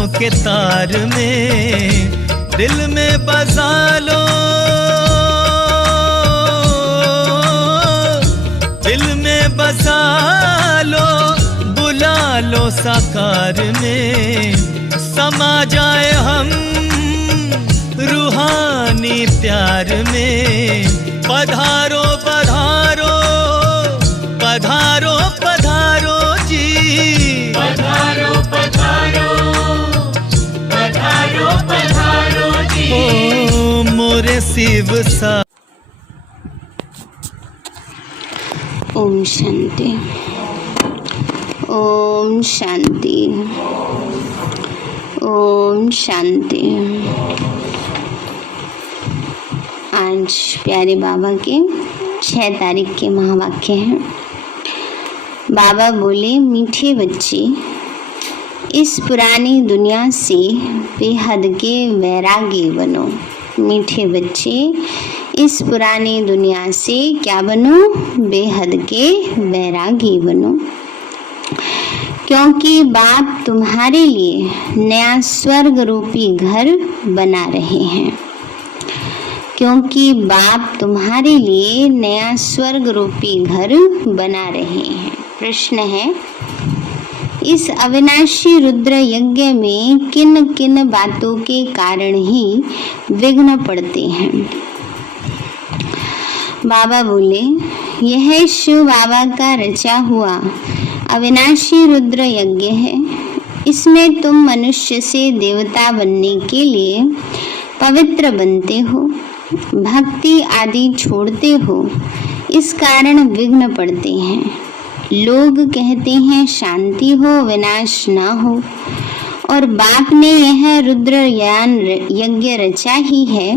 सांसों के तार में दिल में बसा लो, दिल में बसा लो, बुला लो साकार में, समा जाए हम रूहानी प्यार में। पधारो पधारो पधारो पधारो जी, पधारो पधारो पधारो पधारो जी। ओ मोरे शिव सा। ओम शांति, ओम शांति, ओम शांति। आज प्यारे बाबा के 6 तारीख के महावाक्य हैं। बाबा बोले, मीठे बच्चे, इस पुरानी दुनिया से बेहद के वैरागी बनो। मीठे बच्चे, इस पुरानी दुनिया से क्या बनो? बेहद के वैरागी बनो, क्योंकि बाप तुम्हारे लिए नया स्वर्ग रूपी घर बना रहे हैं। क्योंकि बाप तुम्हारे लिए नया स्वर्ग रूपी घर बना रहे हैं। प्रश्न है, इस अविनाशी रुद्र यज्ञ में किन किन बातों के कारण ही विघ्न पड़ते हैं? बाबा बोले, यह शिव बाबा का रचा हुआ अविनाशी रुद्र यज्ञ है। इसमें तुम मनुष्य से देवता बनने के लिए पवित्र बनते हो, भक्ति आदि छोड़ते हो, इस कारण विघ्न पड़ते हैं। लोग कहते हैं शांति हो, विनाश ना हो, और बाप ने यह रुद्रयान यज्ञ रचा ही है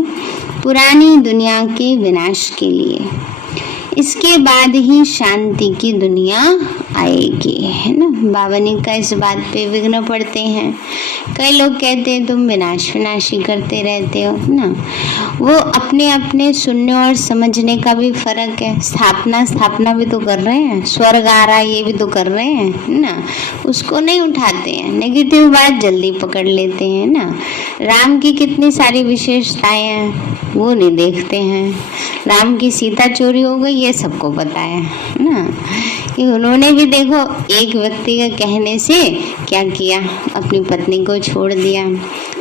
पुरानी दुनिया के विनाश के लिए। इसके बाद ही शांति की दुनिया आएगी, है ना। बाबा ने का इस बात पे विघ्न पड़ते हैं। कई लोग कहते हैं तुम विनाशी करते रहते हो ना। वो अपने अपने सुनने और समझने का भी फर्क है। स्थापना भी तो कर रहे हैं, स्वर्ग आ रहा है ये भी तो कर रहे हैं ना। उसको नहीं उठाते हैं, नेगेटिव बात जल्दी पकड़ लेते हैं ना। राम की कितनी सारी विशेषताएं हैं वो नहीं देखते हैं। राम की सीता चोरी हो गई ये सबको पता है ना, कि उन्होंने भी देखो एक व्यक्ति के कहने से क्या किया, अपनी पत्नी को छोड़ दिया।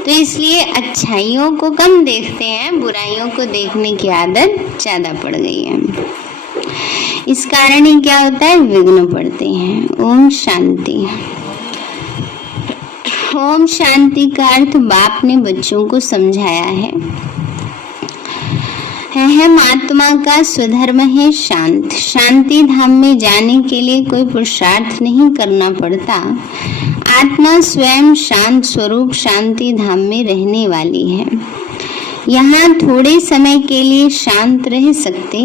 तो इसलिए अच्छाइयों को कम देखते हैं, बुराइयों को देखने की आदत ज्यादा पड़ गई है। इस कारण ही क्या होता है, विघ्न पड़ते हैं। ओम शांति। ओम शांति का अर्थ बाप ने बच्चों को समझाया है। अहम आत्मा का स्वधर्म है शांत। शांति धाम में जाने के लिए कोई पुरुषार्थ नहीं करना पड़ता। आत्मा स्वयं शांत स्वरूप शांति धाम में रहने वाली है। यहाँ थोड़े समय के लिए शांत रह सकते।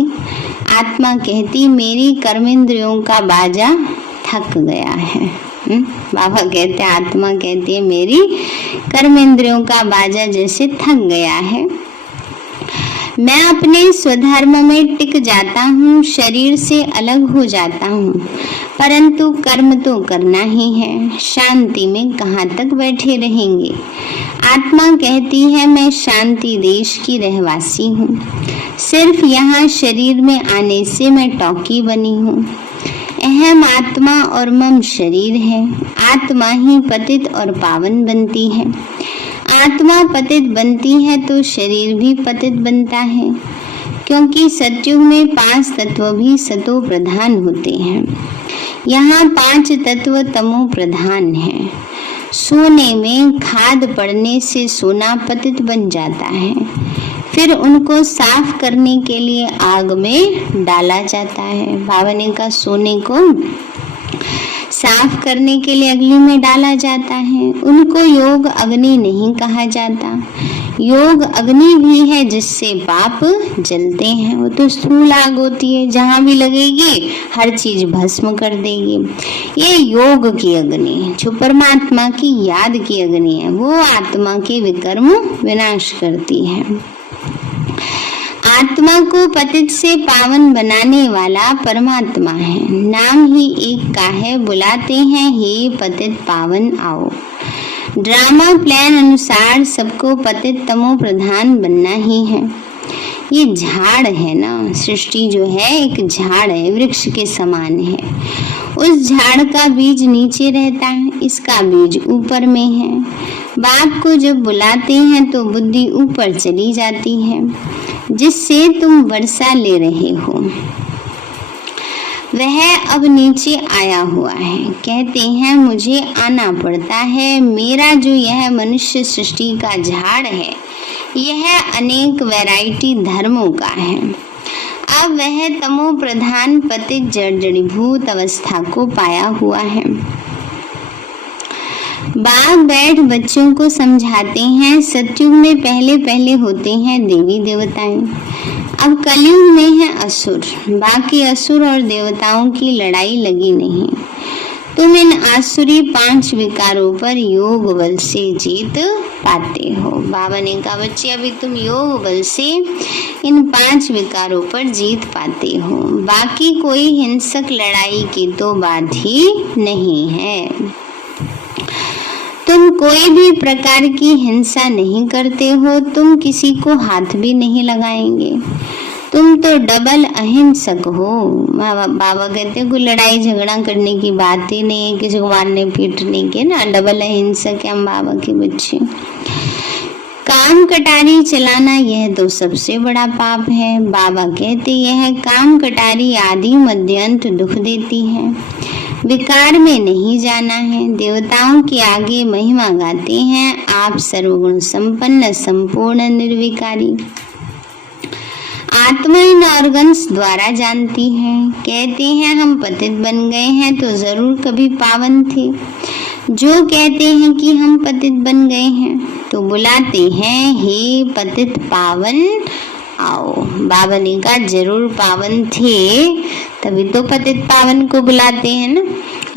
आत्मा कहती मेरी कर्मेंद्रियों का बाजा थक गया है। बाबा कहते, आत्मा कहती है मेरी कर्मेंद्रियों का बाजा जैसे थक गया है। मैं अपने स्वधर्म में टिक जाता हूँ, शरीर से अलग हो जाता हूँ, परंतु कर्म तो करना ही है। शांति में कहाँ तक बैठे रहेंगे। आत्मा कहती है मैं शांति देश की रहवासी हूँ, सिर्फ यहाँ शरीर में आने से मैं टॉकी बनी हूँ। अहम आत्मा और मम शरीर है। आत्मा ही पतित और पावन बनती है। आत्मा पतित बनती है तो शरीर भी पतित बनता है, क्योंकि सतयुग में 5 तत्व भी सतो प्रधान होते हैं। यहाँ 5 तत्व तमो प्रधान है। सोने में खाद पड़ने से सोना पतित बन जाता है, फिर उनको साफ करने के लिए आग में डाला जाता है। बाबा ने कहा सोने को साफ करने के लिए अग्नि में डाला जाता है। उनको योग अग्नि नहीं कहा जाता। योग अग्नि भी है जिससे पाप जलते हैं। वो तो स्थूल आग होती है, जहाँ भी लगेगी हर चीज भस्म कर देगी। ये योग की अग्नि जो परमात्मा की याद की अग्नि है, वो आत्मा के विकर्म विनाश करती है। आत्मा को पतित से पावन बनाने वाला परमात्मा है। नाम ही एक का है, बुलाते हैं हे पतित पावन आओ। ड्रामा प्लान अनुसार सबको पतित तमो प्रधान बनना ही है। ये झाड़ है ना, सृष्टि जो है एक झाड़ है, वृक्ष के समान है। उस झाड़ का बीज नीचे रहता है, इसका बीज ऊपर में है। बाप को जब बुलाते हैं तो बुद्धि ऊपर चली जाती है, जिससे तुम वर्षा ले रहे हो। वह अब नीचे आया हुआ है। कहते हैं मुझे आना पड़ता है। मेरा जो यह मनुष्य सृष्टि का झाड़ है, यह अनेक वैरायटी धर्मों का है। अब वह तमो प्रधान पतित जड़जड़ीभूत अवस्था को पाया हुआ है। बाप बैठ बच्चों को समझाते हैं। सतयुग में पहले पहले होते हैं देवी देवताएं, अब कलयुग में है असुर। बाकी असुर और देवताओं की लड़ाई लगी नहीं। तुम इन आसुरी 5 विकारों पर योग बल से जीत पाते हो। बाबा ने कहा बच्चे अभी तुम योग बल से इन 5 विकारों पर जीत पाते हो। बाकी कोई हिंसक लड़ाई की तो बात ही नहीं है। तुम कोई भी प्रकार की हिंसा नहीं करते हो। तुम किसी को हाथ भी नहीं लगाएंगे। तुम तो डबल अहिंसक हो। बाबा कहते हैं कोई लड़ाई झगड़ा करने की बात ही नहीं है, किसी को मारने पीटने के ना। डबल अहिंसक है हम बाबा के बच्चे। काम कटारी चलाना यह तो सबसे बड़ा पाप है। बाबा कहते यह काम कटारी आदि मध्यंत दुख देती है। विकार में नहीं जाना है। देवताओं के आगे महिमा गाते हैं आप सर्वगुण संपन्न संपूर्ण निर्विकारी। आत्मा इन ऑर्गन्स द्वारा जानती है। कहते हैं हम पतित बन गए हैं तो जरूर कभी पावन थे। जो कहते हैं कि हम पतित बन गए हैं तो बुलाते हैं हे पतित पावन आओ। बाबा ने कहा जरूर पावन थे, तभी तो पतित पावन को बुलाते हैं ना।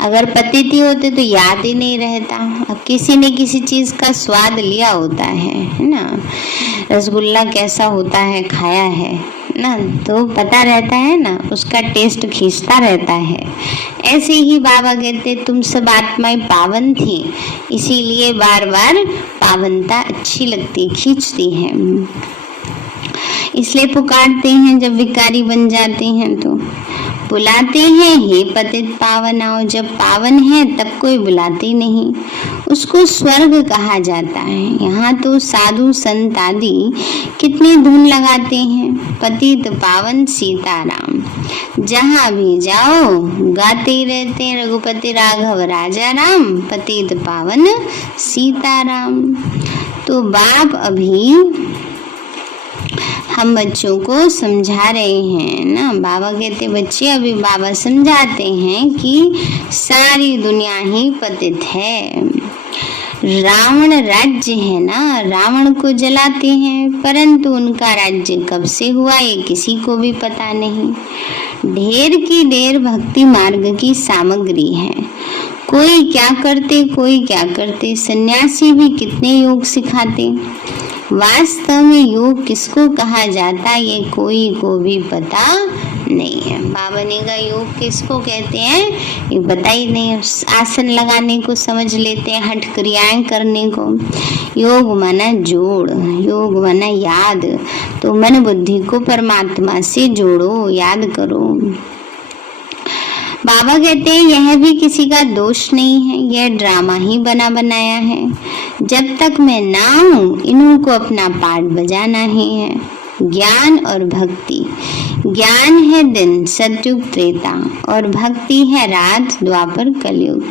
अगर पतित ही होते तो याद ही नहीं रहता। अब किसी ने किसी चीज का स्वाद लिया होता है ना, रसगुल्ला कैसा होता है खाया है ना, तो पता रहता है ना, उसका टेस्ट खींचता रहता है। ऐसे ही बाबा कहते तुम सब आत्माएं पावन थी, इसीलिए बार बार पावनता अच्छी लगती, खींचती है, इसलिए पुकारते हैं। जब विकारी बन जाते हैं तो बुलाते हैं हे पतित पावन आओ। जब पावन है तब कोई बुलाते नहीं, उसको स्वर्ग कहा जाता है। यहाँ तो साधु संत आदि कितनी धुन लगाते हैं, पतित पावन सीताराम। जहाँ भी जाओ गाते ही रहते हैं रघुपति राघव राजा राम, पतित पावन सीताराम। तो बाप अभी हम बच्चों को समझा रहे हैं ना। बाबा कहते बच्चे अभी बाबा समझाते हैं कि सारी दुनिया ही पतित है। रावण राज्य है ना, रावण को जलाते हैं, परंतु उनका राज्य कब से हुआ ये किसी को भी पता नहीं। ढेर की ढेर भक्ति मार्ग की सामग्री है। कोई क्या करते कोई क्या करते, सन्यासी भी कितने योग सिखाते। वास्तव में योग किसको कहा जाता ये कोई को भी पता नहीं है। बाबा ने कहा योग किसको कहते हैं ये पता ही नहीं। आसन लगाने को समझ लेते हैं, हठ क्रियाएं करने को। योग माना जोड़, योग माना याद। तो मन बुद्धि को परमात्मा से जोड़ो, याद करो। बाबा कहते हैं यह भी किसी का दोष नहीं है, यह ड्रामा ही बना बनाया है। जब तक मैं ना हूँ इन्हों को अपना पाठ बजाना ही है। ज्ञान और भक्ति, ज्ञान है दिन सतयुग त्रेता और भक्ति है रात द्वापर कलयुग।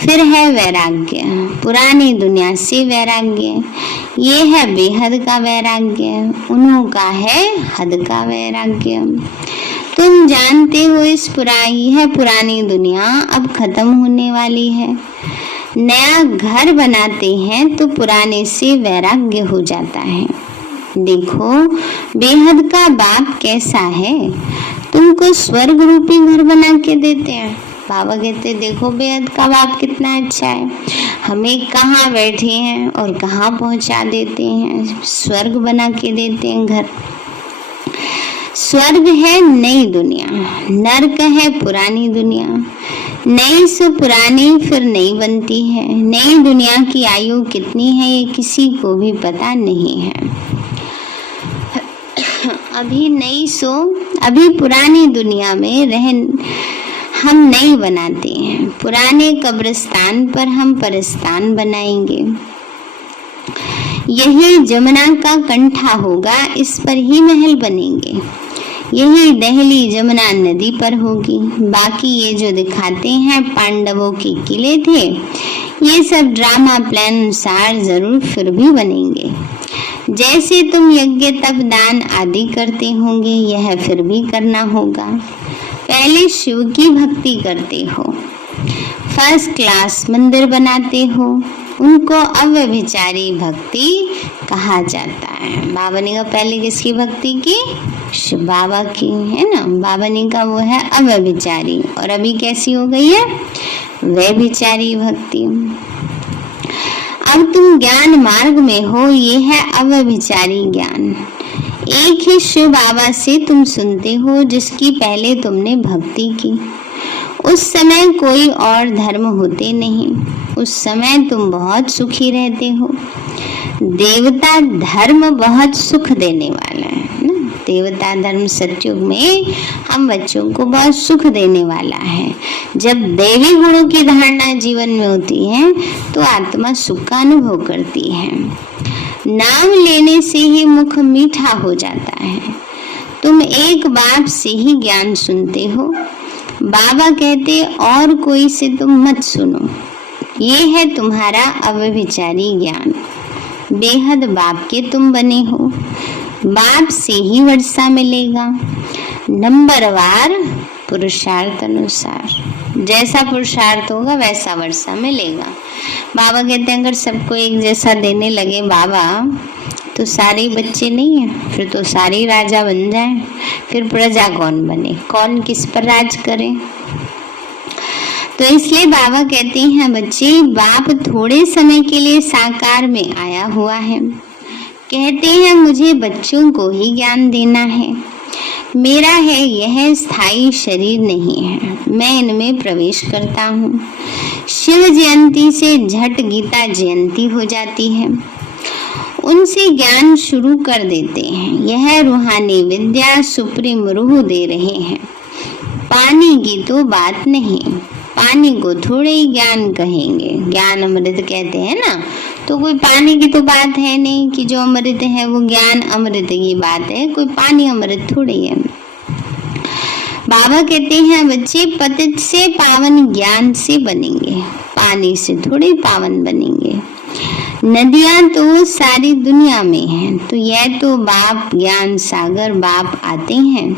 फिर है वैराग्य, पुरानी दुनिया से वैराग्य, ये है बेहद का वैराग्य, उन्हों का है हद का वैराग्य। तुम जानते हो इस पुरानी दुनिया अब खत्म होने वाली है। नया घर बनाते हैं तो पुराने से वैराग्य हो जाता है। देखो बेहद का बाप कैसा है, तुमको स्वर्ग रूपी घर बना के देते हैं। बाबा कहते देखो बेहद का बाप कितना अच्छा है, हमें कहाँ बैठे हैं और कहाँ पहुंचा देते हैं, स्वर्ग बना के देते हैं घर। स्वर्ग है नई दुनिया, नरक है पुरानी दुनिया। नई से पुरानी फिर नई बनती है। नई दुनिया की आयु कितनी है ये किसी को भी पता नहीं है। अभी पुरानी दुनिया में हम नई बनाते हैं। पुराने कब्रिस्तान पर हम परस्तान बनाएंगे। यही जमुना का कंठा होगा, इस पर ही महल बनेंगे। यही दहली जमुना नदी पर होगी। बाकी ये जो दिखाते हैं पांडवों के किले थे, ये सब ड्रामा प्लान अनुसार जरूर फिर भी बनेंगे। जैसे तुम यज्ञ तप दान आदि करते होंगे, यह फिर भी करना होगा। पहले शिव की भक्ति करते हो, फर्स्ट क्लास मंदिर बनाते हो, उनको अव्यभिचारी भक्ति कहा जाता है। बाबा ने कहा पहले किसकी भक्ति की? शिव बाबा की, है ना। बाबा ने कहा वो है अव्यभिचारी, और अभी कैसी हो गई है? व्यभिचारी भक्ति। अब तुम ज्ञान मार्ग में हो, ये है अव्यभिचारी ज्ञान। एक ही शिव बाबा से तुम सुनते हो जिसकी पहले तुमने भक्ति की। उस समय कोई और धर्म होते नहीं, उस समय तुम बहुत सुखी रहते हो। देवता धर्म बहुत सुख देने वाला है ना। देवता धर्म सतयुग में हम बच्चों को बहुत सुख देने वाला है। जब देवी गुणों की धारणा जीवन में होती है तो आत्मा सुख का अनुभव करती है। नाम लेने से ही मुख मीठा हो जाता है। तुम एक बाप से ही ज्ञान सुनते हो। बाबा कहते और कोई से तुम मत सुनो। ये है तुम्हारा अव्यभिचारी ज्ञान। बेहद बाप के तुम बने हो। बाप से ही वर्षा मिलेगा, नंबरवार पुरुषार्थ अनुसार। जैसा पुरुषार्थ होगा वैसा वर्षा मिलेगा। बाबा कहते हैं अगर सबको एक जैसा देने लगे बाबा तो सारे बच्चे नहीं है, फिर तो सारे राजा बन जाएं। फिर प्रजा कौन बने, कौन किस पर राज करे? तो इसलिए बाबा कहते हैं बच्चे, बाप थोड़े समय के लिए साकार में आया हुआ है। कहते हैं मुझे बच्चों को ही ज्ञान देना है। मेरा है यह स्थायी शरीर नहीं है, मैं इनमें प्रवेश करता हूँ। शिव जयंती से झट गीता जयंती हो जाती है। उनसे ज्ञान शुरू कर देते हैं। यह रूहानी विद्या सुप्रीम रूह दे रहे हैं। पानी की तो बात नहीं, पानी को थोड़े ही ज्ञान कहेंगे। ज्ञान अमृत कहते हैं ना, तो कोई पानी की तो बात है नहीं कि जो अमृत है वो ज्ञान अमृत की बात है। कोई पानी अमृत थोड़ी है। बाबा कहते हैं बच्चे पतित से पावन ज्ञान से बनेंगे, पानी से थोड़े पावन बनेंगे। नदियां तो सारी दुनिया में हैं, तो यह तो बाप ज्ञान सागर बाप आते हैं,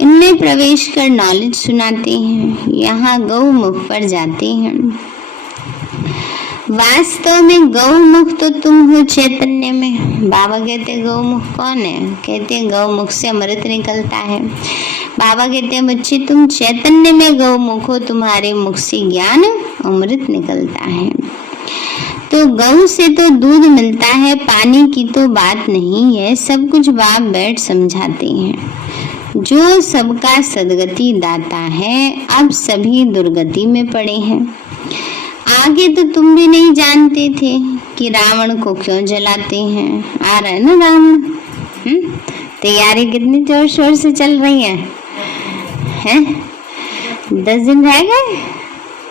इनमें प्रवेश कर नॉलेज सुनाते हैं। यहाँ गौमुख पर जाते हैं। वास्तव में गौमुख तो तुम हो चैतन्य में। बाबा कहते गौमुख कौन है? कहते हैं गौमुख से अमृत निकलता है। बाबा कहते हैं बच्चे तुम चैतन्य में गौमुख हो, तुम्हारे मुख से ज्ञान अमृत निकलता है। तो गौ से तो दूध मिलता है, पानी की तो बात नहीं है। सब कुछ बाप बैठ समझाते हैं। जो सबका सदगति दाता है, अब सभी दुर्गति में पड़े हैं। आगे तो तुम भी नहीं जानते थे कि रावण को क्यों जलाते हैं। आ रहा है ना रावण। तैयारी कितनी जोर शोर से चल रही है? 10 दिन रह गए,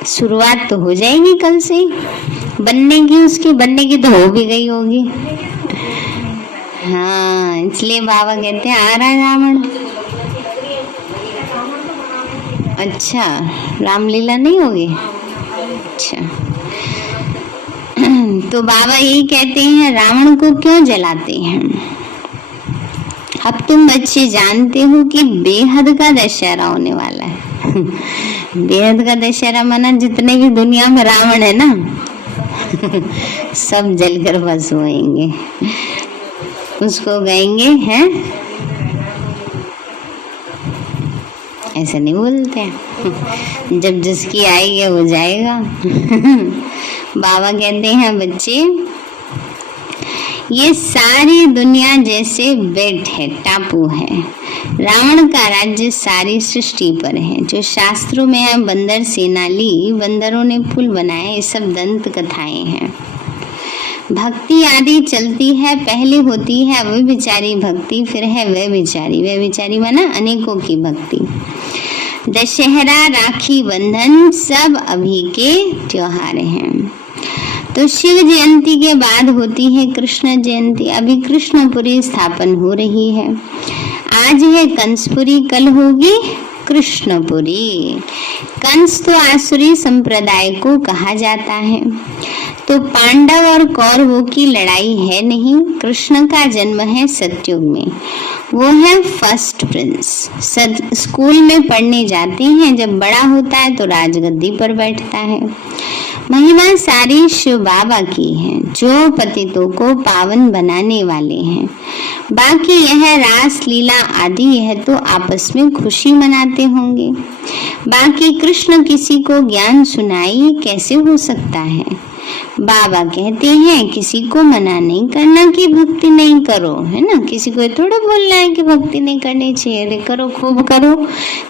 शुरुआत तो हो जाएगी कल से बनने की। उसकी बनने की तो हो भी गई होगी। हाँ, इसलिए बाबा कहते हैं आ रहा है रावण। अच्छा, रामलीला नहीं होगी? अच्छा, तो बाबा यही कहते हैं रावण को क्यों जलाते हैं। अब तुम बच्चे जानते हो कि बेहद का दशहरा होने वाला है। बेहद का दशहरा माना जितने भी दुनिया में रावण है ना सब जलकर बस होएंगे। उसको गाएंगे हैं, ऐसे नहीं बोलते हैं। जब जिसकी आएगी वो जाएगा। बाबा कहते हैं बच्चे ये सारी दुनिया जैसे बेट है, टापू है। रावण का राज्य सारी सृष्टि पर है। जो शास्त्रों में है बंदर सेना ली, बंदरों ने पुल बनाए, ये सब दंत कथाएं हैं। भक्ति आदि चलती है, पहले होती है व्यभिचारी भक्ति, फिर है व्यभिचारी माना अनेकों की भक्ति। दशहरा, राखी बंधन सब अभी के त्योहार हैं। तो शिव जयंती के बाद होती है कृष्ण जयंती। अभी कृष्णपुरी स्थापन हो रही है। आज है कंसपुरी, कल होगी कृष्णपुरी। कंस तो आसुरी संप्रदाय को कहा जाता है। तो पांडव और कौरवों की लड़ाई है नहीं। कृष्ण का जन्म है सतयुग में, वो है फर्स्ट प्रिंस। स्कूल में पढ़ने जाते हैं, जब बड़ा होता है तो राजगद्दी पर बैठता है। महिमा सारी शिव बाबा की है, जो पतितों को पावन बनाने वाले हैं। बाकी यह रास लीला आदि यह तो आपस में खुशी मनाते होंगे। बाकी कृष्ण किसी को ज्ञान सुनाई कैसे हो सकता है? बाबा कहते हैं किसी को मना नहीं करना कि भक्ति नहीं करो, है ना। किसी को थोड़ा बोलना है कि भक्ति नहीं करनी चाहिए, अरे करो, खूब करो।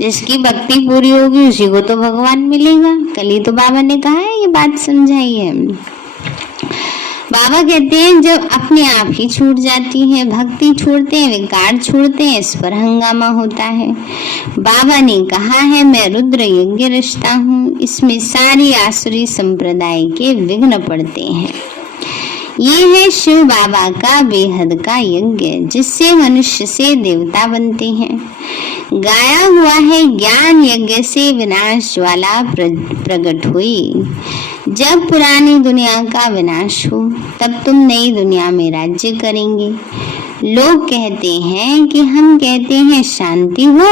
जिसकी भक्ति पूरी होगी उसी को तो भगवान मिलेगा। कल ही तो बाबा ने कहा है, ये बात समझाई है। बाबा कहते हैं जब अपने आप ही छूट जाती है, भक्ति छोड़ते हैं, विकार छोड़ते हैं, इस पर हंगामा होता है। बाबा ने कहा है मैं रुद्र यज्ञ रचता हूँ, इसमें सारी आसुरी संप्रदाय के विघ्न पड़ते हैं। ये है शिव बाबा का बेहद का यज्ञ, जिससे मनुष्य से देवता बनते हैं। गाया हुआ है ज्ञान यज्ञ से विनाश ज्वाला प्रकट हुई। जब पुरानी दुनिया का विनाश हो तब तुम नई दुनिया में राज्य करेंगे। लोग कहते हैं कि हम कहते हैं शांति हो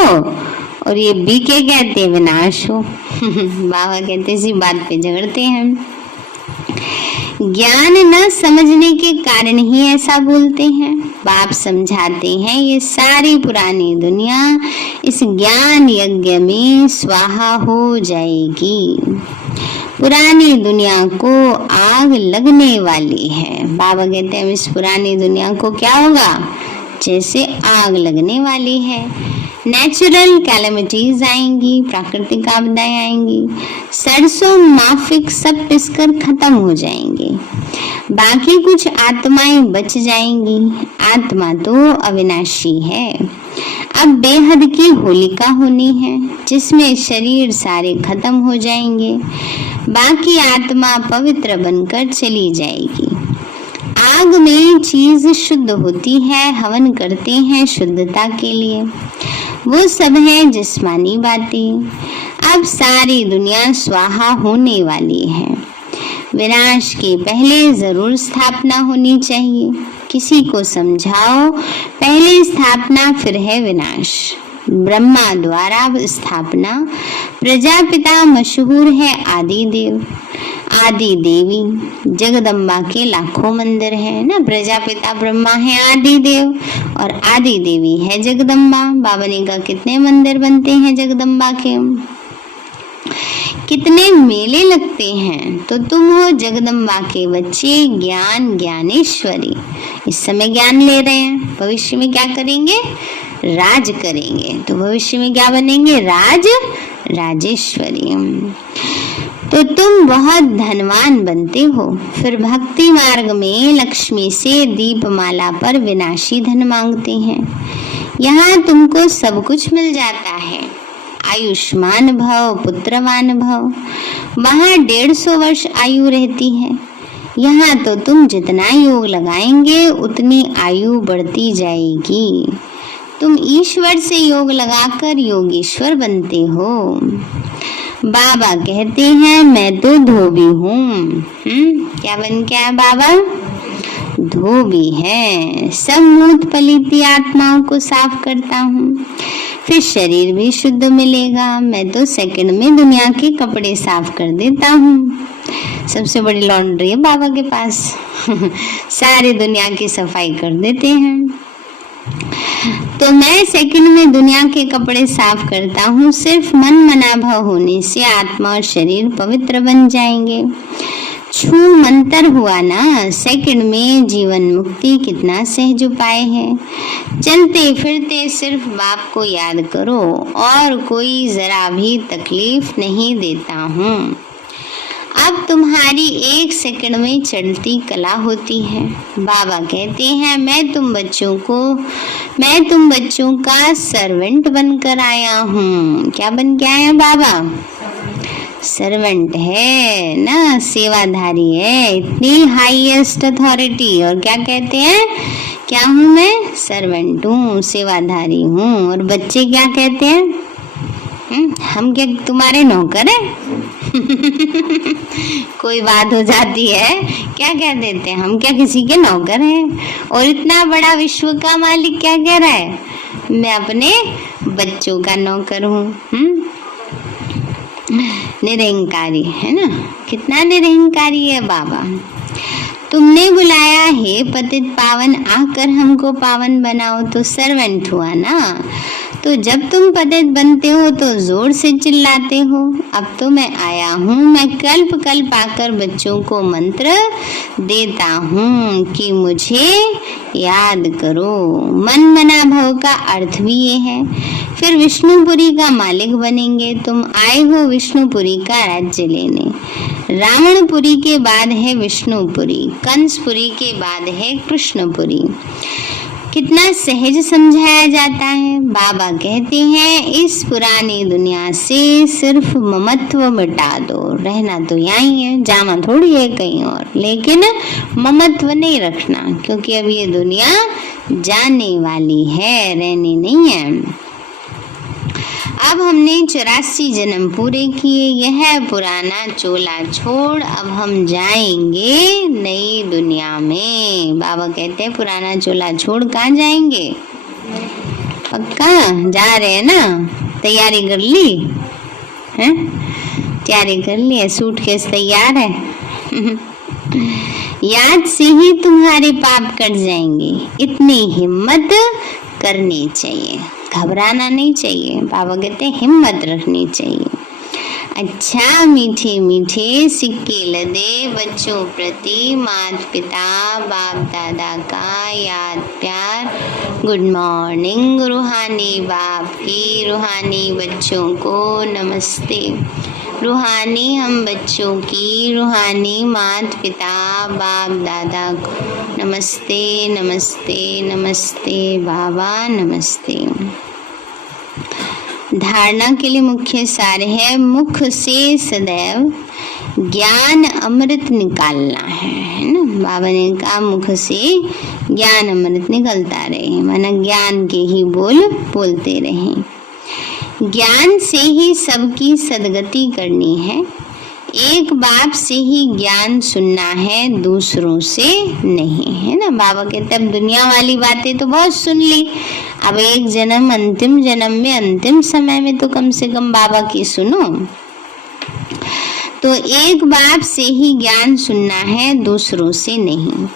और ये बीके कहते विनाश हो। बाबा कहते इसी बात पे झगड़ते हैं। ज्ञान न समझने के कारण ही ऐसा बोलते हैं। बाप समझाते हैं ये सारी पुरानी दुनिया इस ज्ञान यज्ञ में स्वाहा हो जाएगी। पुरानी दुनिया को आग लगने वाली है। बाबा कहते हैं इस पुरानी दुनिया को क्या होगा? जैसे आग लगने वाली है। नेचुरल कैलेमिटीज आएंगी, प्राकृतिक आपदाएं आएंगी, सरसों माफिक सब पिसकर खत्म हो जाएंगे। बाकी कुछ आत्माएं बच जाएंगी। आत्मा तो अविनाशी है। अब बेहद की होलिका होनी है, जिसमें शरीर सारे खत्म हो जाएंगे। बाकी आत्मा पवित्र बनकर चली जाएगी। आग में चीज शुद्ध होती है, हवन करते हैं शुद्धता के लिए। वो सब है जिस्मानी बातें। अब सारी दुनिया स्वाहा होने वाली है। विनाश के पहले जरूर स्थापना होनी चाहिए। किसी को समझाओ, पहले स्थापना फिर है विनाश। ब्रह्मा द्वारा स्थापना। प्रजापिता मशहूर है आदि देव, आदि देवी। जगदम्बा के लाखों मंदिर है ना। प्रजापिता ब्रह्मा है, आदि देव और आदि देवी है जगदम्बा। बाबा ने कहा कितने मंदिर बनते हैं जगदम्बा के, कितने मेले लगते हैं। तो तुम हो जगदम्बा के बच्चे, ज्ञान ज्ञानेश्वरी। इस समय ज्ञान ले रहे हैं, भविष्य में क्या करेंगे? राज करेंगे। तो भविष्य में क्या बनेंगे? राजेश्वरी। तो तुम बहुत धनवान बनते हो। फिर भक्ति मार्ग में लक्ष्मी से दीपमाला पर विनाशी धन मांगते हैं। यहाँ तुमको सब कुछ मिल जाता है। आयुष्मान भव, पुत्रवान भव। वहाँ 150 वर्ष आयु रहती है। यहाँ तो तुम जितना योग लगाएंगे उतनी आयु बढ़ती जाएगी। तुम ईश्वर से योग लगाकर योगेश्वर बनते हो। बाबा कहते हैं मैं तो धोबी हूँ। क्या बन के आया बाबा? धोबी है। सब मूत पलीती आत्माओं को साफ करता हूँ, फिर शरीर भी शुद्ध मिलेगा। मैं तो सेकंड में दुनिया के कपड़े साफ कर देता हूँ। सबसे बड़ी लॉन्ड्री है बाबा के पास। सारी दुनिया की सफाई कर देते हैं। तो मैं सेकंड में दुनिया के कपड़े साफ करता हूँ। सिर्फ मन मना भाव होने से आत्मा और शरीर पवित्र बन जाएंगे। छू मंतर हुआ ना, सेकंड में जीवन मुक्ति कितना सहज उपाय है। चलते फिरते सिर्फ बाप को याद करो और कोई जरा भी तकलीफ नहीं देता हूँ। अब तुम्हारी 1 सेकंड में चलती कला होती है। बाबा कहते हैं मैं तुम बच्चों का सर्वेंट बनकर आया हूँ। क्या बन के आया बाबा? सर्वेंट है ना, सेवाधारी है, इतनी हाईएस्ट अथॉरिटी। और क्या कहते हैं, क्या हूँ मैं? सर्वेंट हूँ, सेवाधारी हूँ। और बच्चे क्या कहते हैं? हम क्या तुम्हारे नौकर हैं? कोई बात हो जाती है, क्या कह देते हैं, हम क्या किसी के नौकर हैं? और इतना बड़ा विश्व का मालिक क्या कह रहा है, मैं अपने बच्चों का नौकर हूँ। निरहंकारी है ना, कितना निरहंकारी है बाबा। तुमने बुलाया हे पतित पावन, आकर हमको पावन बनाओ, तो सर्वेंट हुआ ना। तो जब तुम पतित बनते हो तो जोर से चिल्लाते हो। अब तो मैं आया हूँ, मैं कल्प कल्प आकर बच्चों को मंत्र देता हूँ कि मुझे याद करो। मन मना भव का अर्थ भी ये है। फिर विष्णुपुरी का मालिक बनेंगे। तुम आए हो विष्णुपुरी का राज्य लेने। रावणपुरी के बाद है विष्णुपुरी, कंसपुरी के बाद है कृष्णपुरी। कितना सहज समझाया जाता है। बाबा कहते हैं इस पुरानी दुनिया से सिर्फ ममत्व मिटा दो। रहना तो यहीं है, जाना थोड़ी है कहीं और, लेकिन ममत्व नहीं रखना, क्योंकि अब ये दुनिया जाने वाली है, रहनी नहीं है। अब हमने 84 जन्म पूरे किए, यह पुराना चोला छोड़ अब हम जाएंगे नई दुनिया में। बाबा कहते हैं पुराना चोला छोड़ कहाँ जाएंगे? पक्का जा रहे हैं ना? तैयारी कर ली है? तैयारी कर ली है, सूटकेस तैयार है। याद से ही तुम्हारे पाप कट जाएंगे, इतनी हिम्मत करनी चाहिए, घबराना नहीं चाहिए। बाबा कहते हैं हिम्मत रखनी चाहिए। अच्छा मीठे मीठे सिक्के लदे बच्चों प्रति माता पिता बाप दादा का याद प्यार। गुड मॉर्निंग रूहानी बाप की रूहानी बच्चों को नमस्ते। रूहानी हम बच्चों की रूहानी माता पिता बाप दादा को नमस्ते नमस्ते नमस्ते बाबा नमस्ते। धारणा के लिए मुख्य सार है मुख से सदैव ज्ञान अमृत निकालना है ना। बाबा ने कहा मुख से ज्ञान अमृत निकलता रहे, माना ज्ञान के ही बोल बोलते रहें। ज्ञान से ही सबकी सदगति करनी है। एक बाप से ही ज्ञान सुनना है, दूसरों से नहीं, है ना। बाबा कहते अब दुनिया वाली बातें तो बहुत सुन ली, अब एक जन्म अंतिम जन्म में अंतिम समय में तो कम से कम बाबा की सुनो। तो एक बाप से ही ज्ञान सुनना है, दूसरों से नहीं।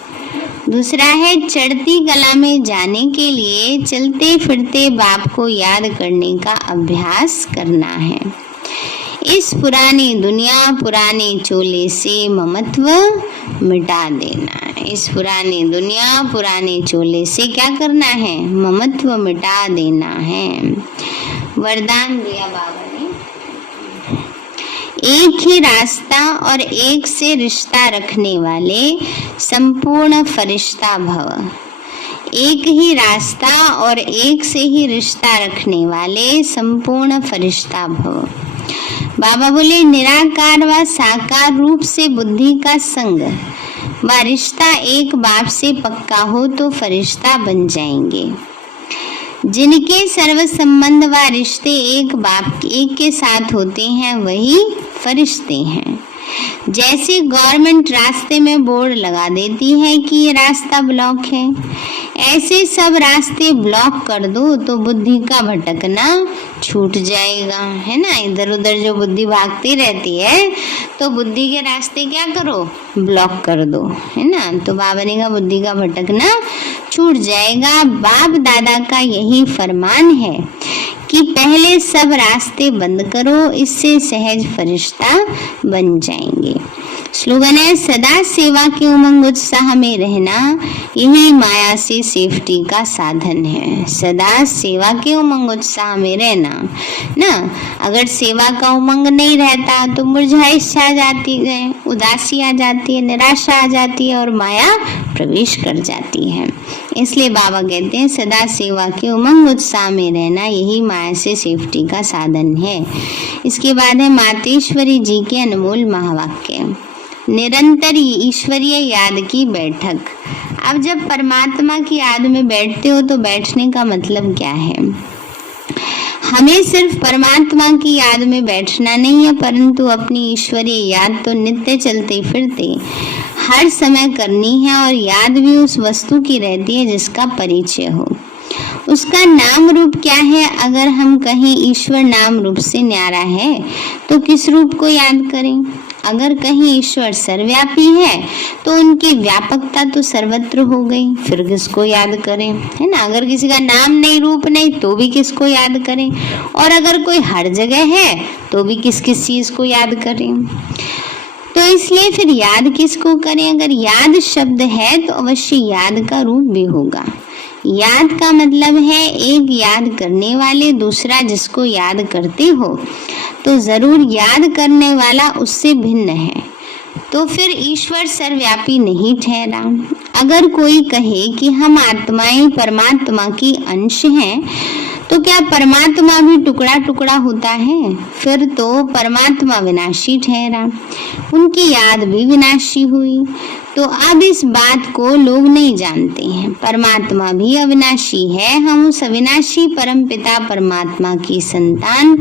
दूसरा है चढ़ती कला में जाने के लिए चलते फिरते बाप को याद करने का अभ्यास करना है। इस पुरानी दुनिया पुराने चोले से ममत्व मिटा देना है। इस पुरानी दुनिया पुराने चोले से क्या करना है? ममत्व मिटा देना है। वरदान दिया बाबा ने, एक ही रास्ता और एक से रिश्ता रखने वाले संपूर्ण फरिश्ता भव। एक ही रास्ता और एक से ही रिश्ता रखने वाले संपूर्ण फरिश्ता भव। बाबा बोले निराकार व साकार रूप से बुद्धि का संग व रिश्ता एक बाप से पक्का हो तो फरिश्ता बन जाएंगे। जिनके सर्व संबंध व रिश्ते एक बाप एक के साथ होते हैं वही फरिश्ते हैं। जैसे गवर्नमेंट रास्ते में बोर्ड लगा देती है कि ये रास्ता ब्लॉक है, ऐसे सब रास्ते ब्लॉक कर दो तो बुद्धि का भटकना छूट जाएगा, है ना। इधर उधर जो बुद्धि भागती रहती है तो बुद्धि के रास्ते क्या करो? ब्लॉक कर दो, है ना। तो बाबा ने कहा बुद्धि का भटकना छूट जाएगा। बाप दादा का यही फरमान है कि पहले सब रास्ते बंद करो, इससे सहज फरिश्ता बन जाएंगे। स्लोगन है सदा सेवा के उमंग उत्साह में रहना, यही माया से सेफ्टी का साधन है। सदा सेवा के उमंग उत्साह में रहना ना, अगर सेवा का उमंग नहीं रहता तो मुरझाइश आ जाती है, उदासी आ जाती है, निराशा आ जाती है और माया प्रवेश कर जाती है। इसलिए बाबा कहते हैं सदा सेवा के उमंग उत्साह में रहना, यही माया से सेफ्टी का साधन है। इसके बाद है मातेश्वरी जी के अनमोल महावाक्य, निरंतर ईश्वरीय याद की बैठक। अब जब परमात्मा की याद में बैठते हो तो बैठने का मतलब क्या है? हमें सिर्फ परमात्मा की याद में बैठना नहीं है, परंतु अपनी ईश्वरीय याद तो नित्य चलते फिरते हर समय करनी है, और याद भी उस वस्तु की रहती है जिसका परिचय हो। उसका नाम रूप क्या है? अगर हम कहें ईश्वर नाम रूप से न्यारा है तो किस रूप को याद करें? अगर कहीं ईश्वर सर्वव्यापी है तो उनकी व्यापकता तो सर्वत्र हो गई, फिर किसको याद करें, है ना। अगर किसी का नाम नहीं रूप नहीं तो भी किसको याद करें, और अगर कोई हर जगह है तो भी किस किस चीज को याद करें। तो इसलिए फिर याद किसको करें? अगर याद शब्द है तो अवश्य याद का रूप भी होगा। याद का मतलब है एक याद करने वाले, दूसरा जिसको याद करते हो, तो जरूर याद करने वाला उससे भिन्न है, तो फिर ईश्वर सर्वव्यापी नहीं ठहरा। अगर कोई कहे कि हम आत्माएं परमात्मा की अंश हैं, तो क्या परमात्मा भी टुकड़ा टुकड़ा होता है? फिर तो परमात्मा विनाशी ठहरा, उनकी याद भी विनाशी हुई। तो अब इस बात को लोग नहीं जानते हैं, परमात्मा भी अविनाशी है, हम उस अविनाशी परमपिता परमात्मा की संतान,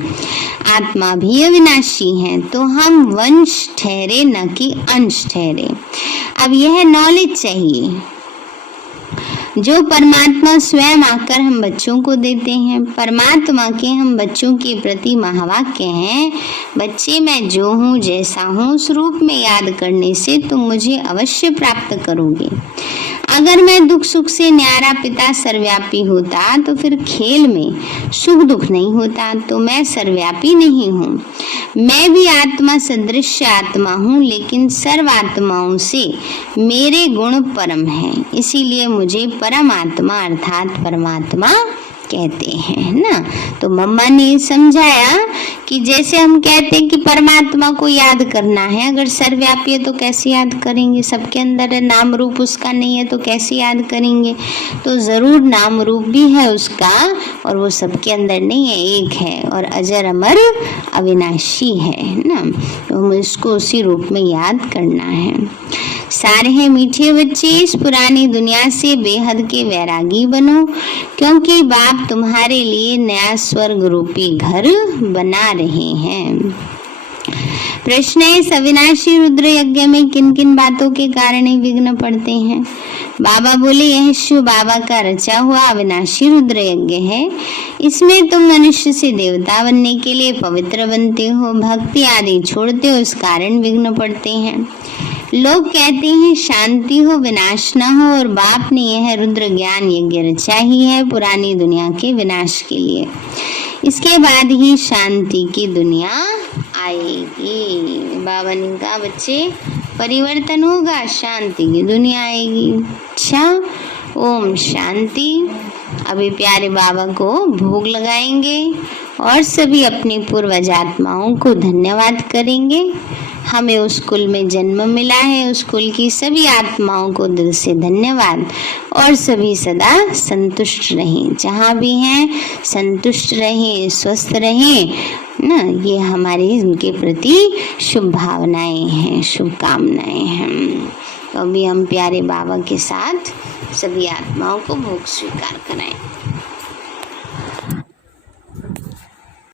आत्मा भी अविनाशी हैं, तो हम वंश ठहरे न कि अंश ठहरे। अब यह नॉलेज चाहिए जो परमात्मा स्वयं आकर हम बच्चों को देते हैं। परमात्मा के हम बच्चों के प्रति महावाक्य हैं, बच्चे मैं जो हूँ जैसा हूँ उस रूप में याद करने से तुम मुझे अवश्य प्राप्त करोगे। अगर मैं दुख सुख से न्यारा पिता सर्वव्यापी होता तो फिर खेल में सुख दुख नहीं होता, तो मैं सर्वव्यापी नहीं हूँ। मैं भी आत्मा सदृश आत्मा हूँ, लेकिन सर्व आत्माओं से मेरे गुण परम हैं, इसीलिए मुझे परमात्मा अर्थात परमात्मा कहते हैं ना। तो मम्मा ने समझाया कि जैसे हम कहते हैं कि परमात्मा को याद करना है, अगर सर्वव्यापी है तो कैसे याद करेंगे? सबके अंदर है, नाम रूप उसका नहीं है तो कैसे याद करेंगे? तो जरूर नाम रूप भी है उसका, और वो सबके अंदर नहीं है, एक है और अजर अमर अविनाशी है ना। तो हमें उसको उसी रूप में याद करना है। सारे हैं मीठे बच्चे, इस पुरानी दुनिया से बेहद के वैरागी बनो, क्योंकि बाप तुम्हारे लिए नया स्वर्ग रूपी घर बना रहे हैं। प्रश्न है, इस अविनाशी रुद्र यज्ञ में किन किन बातों के कारण ही विघ्न पड़ते हैं? बाबा बोले, यह शिव बाबा का रचा हुआ अविनाशी रुद्र यज्ञ है। इसमें तुम मनुष्य से देवता बनने के लिए पवित्र बनते हो, भक्ति आदि छोड़ते हो, इस कारण विघ्न पड़ते हैं। लोग कहते हैं शांति हो विनाश न हो, और बाप ने यह रुद्र ज्ञान यज्ञ रचा ही है पुरानी दुनिया के विनाश के लिए। इसके बाद ही शांति की दुनिया आएगी। बाबा ने कहा बच्चे परिवर्तन होगा, शांति की दुनिया आएगी। अच्छा, ओम शांति। अभी प्यारे बाबा को भोग लगाएंगे और सभी अपनी पूर्वज आत्माओं को धन्यवाद करेंगे। हमें उस कुल में जन्म मिला है, उस कुल की सभी आत्माओं को दिल से धन्यवाद, और सभी सदा संतुष्ट रहें, जहाँ भी हैं संतुष्ट रहें, स्वस्थ रहें ना। ये हमारी उनके प्रति शुभ भावनाएं हैं, शुभकामनाएं हैं। तो अभी हम प्यारे बाबा के साथ सभी आत्माओं को भोग स्वीकार कराएं।